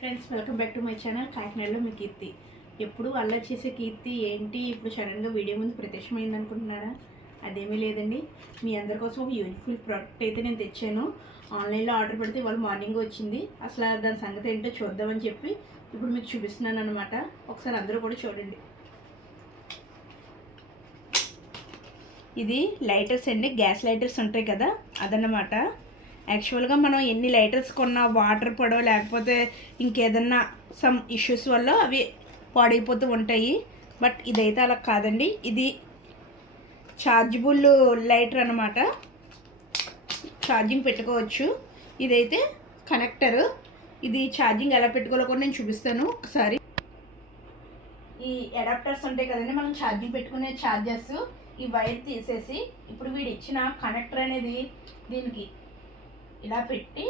Friends, welcome back to my channel. కాకినాడలో మీ కీర్తి. ఎప్పుడు అల్లరి చేసే కీర్తి ఏంటి ఇప్పుడు సడన్గా వీడియో ముందు ప్రత్యక్షమైంది అనుకుంటున్నారా? అదేమీ లేదండి. మీ అందరి కోసం ఒక యూజ్ఫుల్ ప్రోడక్ట్ అయితే నేను తెచ్చాను. ఆన్లైన్లో ఆర్డర్ పెడితే ఇవాళ మార్నింగ్ వచ్చింది. అసలు దాని సంగతి ఏంటో చూద్దామని చెప్పి ఇప్పుడు మీకు చూపిస్తున్నాను అనమాట. ఒకసారి అందరూ కూడా చూడండి. ఇది లైటర్స్ అండి, గ్యాస్ లైటర్స్ ఉంటాయి కదా, అదన్నమాట. యాక్చువల్గా మనం ఎన్ని లైటర్స్ కొన్నా వాటర్ పడో లేకపోతే ఇంకేదన్నా సమ్ ఇష్యూస్ వల్ల అవి పాడైపోతూ ఉంటాయి. బట్ ఇదైతే అలా కాదండి. ఇది ఛార్జబుల్ లైటర్ అనమాట. ఛార్జింగ్ పెట్టుకోవచ్చు. ఇదైతే కనెక్టర్. ఇది ఛార్జింగ్ ఎలా పెట్టుకోవాలో కూడా నేను చూపిస్తాను ఒకసారి. ఈ అడాప్టర్స్ ఉంటాయి కదండి, మనం ఛార్జింగ్ పెట్టుకునే ఛార్జర్స్. ఈ వైర్ తీసేసి ఇప్పుడు వీడు ఇచ్చిన కనెక్టర్ అనేది దీనికి ఇలా పెట్టి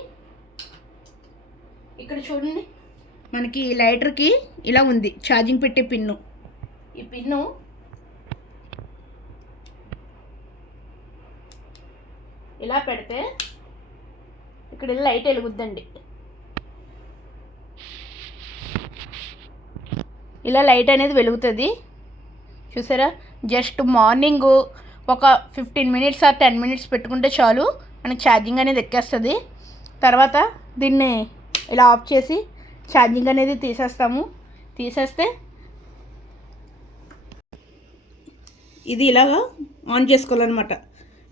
ఇక్కడ చూడండి, మనకి లైటర్కి ఇలా ఉంది ఛార్జింగ్ పెట్టే పిన్ను. ఈ పిన్ను ఇలా పెడితే ఇక్కడ లైట్ వెలుగుద్దండి. ఇలా లైట్ అనేది వెలుగుతుంది, చూసారా? జస్ట్ మార్నింగ్ ఒక 15 మినిట్స్ ఆర్ 10 మినిట్స్ పెట్టుకుంటే చాలు, మనకి ఛార్జింగ్ అనేది ఎక్కేస్తుంది. తర్వాత దీన్ని ఇలా ఆఫ్ చేసి ఛార్జింగ్ అనేది తీసేస్తే ఇది ఇలాగా ఆన్ చేసుకోవాలన్నమాట.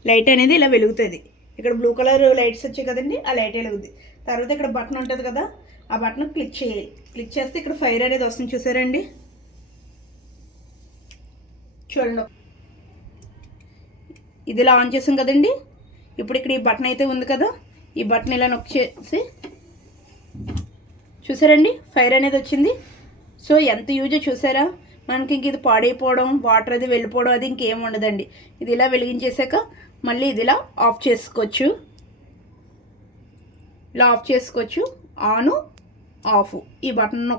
లైట్ అనేది ఇలా వెలుగుతుంది. ఇక్కడ బ్లూ కలర్ లైట్స్ వచ్చాయి కదండి, ఆ లైట్ వెలుగుతుంది. తర్వాత ఇక్కడ బటన్ ఉంటుంది కదా, ఆ బటన్ క్లిక్ చేయాలి. క్లిక్ చేస్తే ఇక్కడ ఫైర్ అనేది వస్తుంది, చూసారండి? చూడండి, ఇది ఇలా ఆన్ చేసాం కదండి. ఇప్పుడు ఇక్కడ ఈ బటన్ అయితే ఉంది కదా, ఈ బటన్ ఇలా నొక్కేసి చూసారండి, ఫైర్ అనేది వచ్చింది. సో ఎంత యూజ్ చూసారా? మనకి ఇంక ఇది పాడైపోవడం, వాటర్ అది వెళ్ళిపోవడం అది ఇంకేం ఉండదండి. ఇది ఇలా వెలిగించేసాక మళ్ళీ ఇది ఇలా ఆఫ్ చేసుకోవచ్చు. ఇలా ఆఫ్ చేసుకోవచ్చు. ఆను ఆఫ్. ఈ బటన్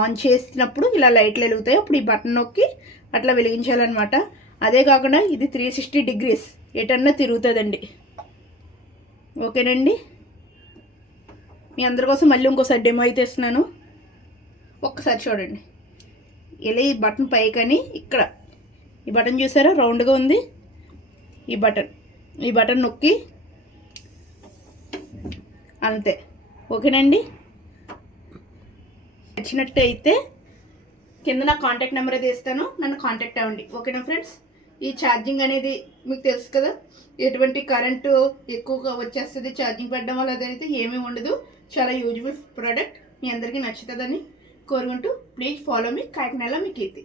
ఆన్ చేసినప్పుడు ఇలా లైట్లు వెలుగుతాయి. అప్పుడు ఈ బటన్ నొక్కి అట్లా వెలిగించాలన్నమాట. అదే కాకుండా ఇది 360 డిగ్రీస్ ఎటన్నా తిరుగుతుందండి. ఓకేనండి, మీ అందరి కోసం మళ్ళీ ఇంకోసారి డెమో అయితే ఇస్తున్నాను. ఒక్కసారి చూడండి. ఇలా ఈ బటన్ పైకని ఇక్కడ ఈ బటన్ చూసారా, రౌండ్గా ఉంది. ఈ బటన్ నొక్కి అంతే. ఓకేనండి, నచ్చినట్టయితే కింద నా కాంటాక్ట్ నెంబర్ అయితే ఇస్తాను, నన్ను కాంటాక్ట్ అవ్వండి. ఓకేనా ఫ్రెండ్స్? ఈ ఛార్జింగ్ అనేది మీకు తెలుసు కదా, ఎటువంటి కరెంటు ఎక్కువగా వచ్చేస్తుంది ఛార్జింగ్ పెట్టడం వల్ల. అదైతే ఏమీ ఉండదు. చాలా యూజ్ఫుల్ ప్రోడక్ట్. మీ అందరికీ నచ్చుతుందని కోరుకుంటూ ప్లీజ్ ఫాలో మీ కాకినాడలో మీ కీర్తి.